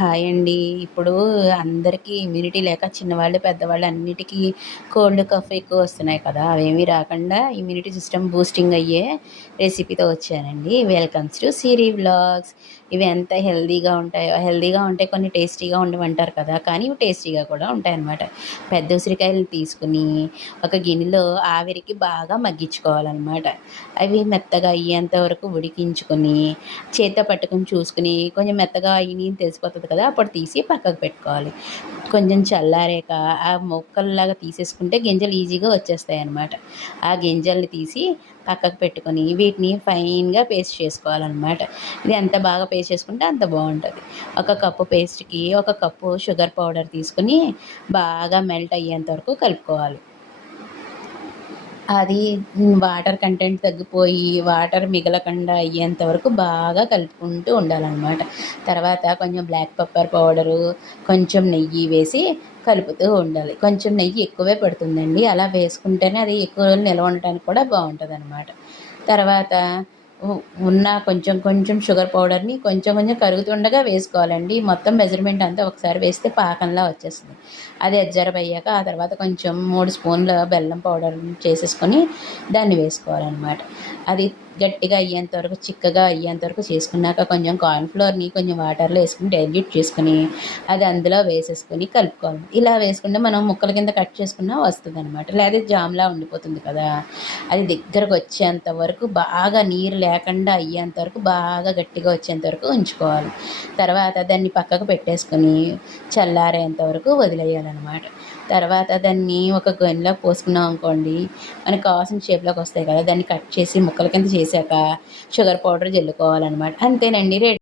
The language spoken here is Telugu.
హాయ్ అండి. ఇప్పుడు అందరికీ ఇమ్యూనిటీ లేక చిన్నవాళ్ళు పెద్దవాళ్ళు అన్నిటికీ కోల్డ్ కఫ్ ఎక్కువ వస్తున్నాయి కదా. అవేమీ రాకుండా ఇమ్యూనిటీ సిస్టమ్ బూస్టింగ్ అయ్యే రెసిపీతో వచ్చానండి. వెల్కమ్స్ టు సిరి వ్లాగ్స్ ఇవి ఎంత హెల్దీగా ఉంటాయో హెల్దీగా ఉంటే కొన్ని టేస్టీగా ఉండమంటారు కదా. కానీ ఇవి టేస్టీగా కూడా ఉంటాయన్నమాట. పెద్ద ఉసిరికాయలు తీసుకుని ఒక గిన్నెలో ఆవిరికి బాగా మగ్గించుకోవాలన్నమాట. అవి మెత్తగా అయ్యేంత వరకు ఉడికించుకొని చేత పట్టుకొని చూసుకుని కొంచెం మెత్తగా అయ్యి తెలిసిపోతుంది కదా అప్పుడు తీసి పక్కకు పెట్టుకోవాలి. కొంచెం చల్లారాక ఆ మొక్కల్లాగా తీసేసుకుంటే గింజలు ఈజీగా వచ్చేస్తాయి అన్నమాట ఆ గింజల్ని తీసి పక్కకు పెట్టుకొని వీటిని ఫైన్గా పేస్ట్ చేసుకోవాలన్నమాట. ఇది ఎంత బాగా పేస్ట్ చేసుకుంటే అంత బాగుంటుంది. ఒక కప్పు పేస్ట్కి ఒక కప్పు షుగర్ పౌడర్ తీసుకుని బాగా మెల్ట్ అయ్యేంత వరకు కలుపుకోవాలి. అది వాటర్ కంటెంట్ తగ్గిపోయి వాటర్ మిగలకుండా అయ్యేంత వరకు బాగా కలుపుకుంటూ ఉండాలన్నమాట. తర్వాత కొంచెం బ్లాక్ పెప్పర్ పౌడరు కొంచెం నెయ్యి వేసి కలుపుతూ ఉండాలి. కొంచెం నెయ్యి ఎక్కువే పడుతుందండి. అలా వేసుకుంటేనే అది ఎక్కువ రోజులు నిల్వ ఉండటానికి కూడా బాగుంటుంది అనమాట తర్వాత ఉన్న కొంచెం కొంచెం షుగర్ పౌడర్ని కొంచెం కొంచెం కరుగుతుండగా వేసుకోవాలండి. మొత్తం మెజర్మెంట్ అంతా ఒకసారి వేస్తే పాకంలా వచ్చేస్తుంది. అది అబ్జర్వ్ అయ్యాక ఆ తర్వాత కొంచెం మూడు స్పూన్ల బెల్లం పౌడర్ చేసేసుకొని దాన్ని వేసుకోవాలన్నమాట. అది గట్టిగా అయ్యేంత వరకు చిక్కగా అయ్యేంత వరకు చేసుకున్నాక కొంచెం కార్న్ఫ్లోర్ని కొంచెం వాటర్లో వేసుకుని డైల్యూట్ చేసుకుని అది అందులో వేసేసుకొని కలుపుకోవాలి. ఇలా వేసుకుంటే మనం ముక్కల కింద కట్ చేసుకున్నా వస్తుంది అనమాట లేదా జామ్లా ఉండిపోతుంది కదా. అది దగ్గరకు వచ్చేంత వరకు బాగా నీరు లేకుండా అయ్యేంత వరకు బాగా గట్టిగా వచ్చేంత వరకు ఉంచుకోవాలి. తర్వాత దాన్ని పక్కకు పెట్టేసుకొని చల్లారేంత వరకు వదిలేయాలన్నమాట. తర్వాత దాన్ని ఒక గిన్నెలో పోసుకున్నాం అనుకోండి మనకు కావాల్సిన షేప్లోకి వస్తాయి కదా దాన్ని కట్ చేసి ముక్కల కింద చేశాక షుగర్ పౌడర్ చల్లుకోవాలన్నమాట అంతేనండి. రెడీ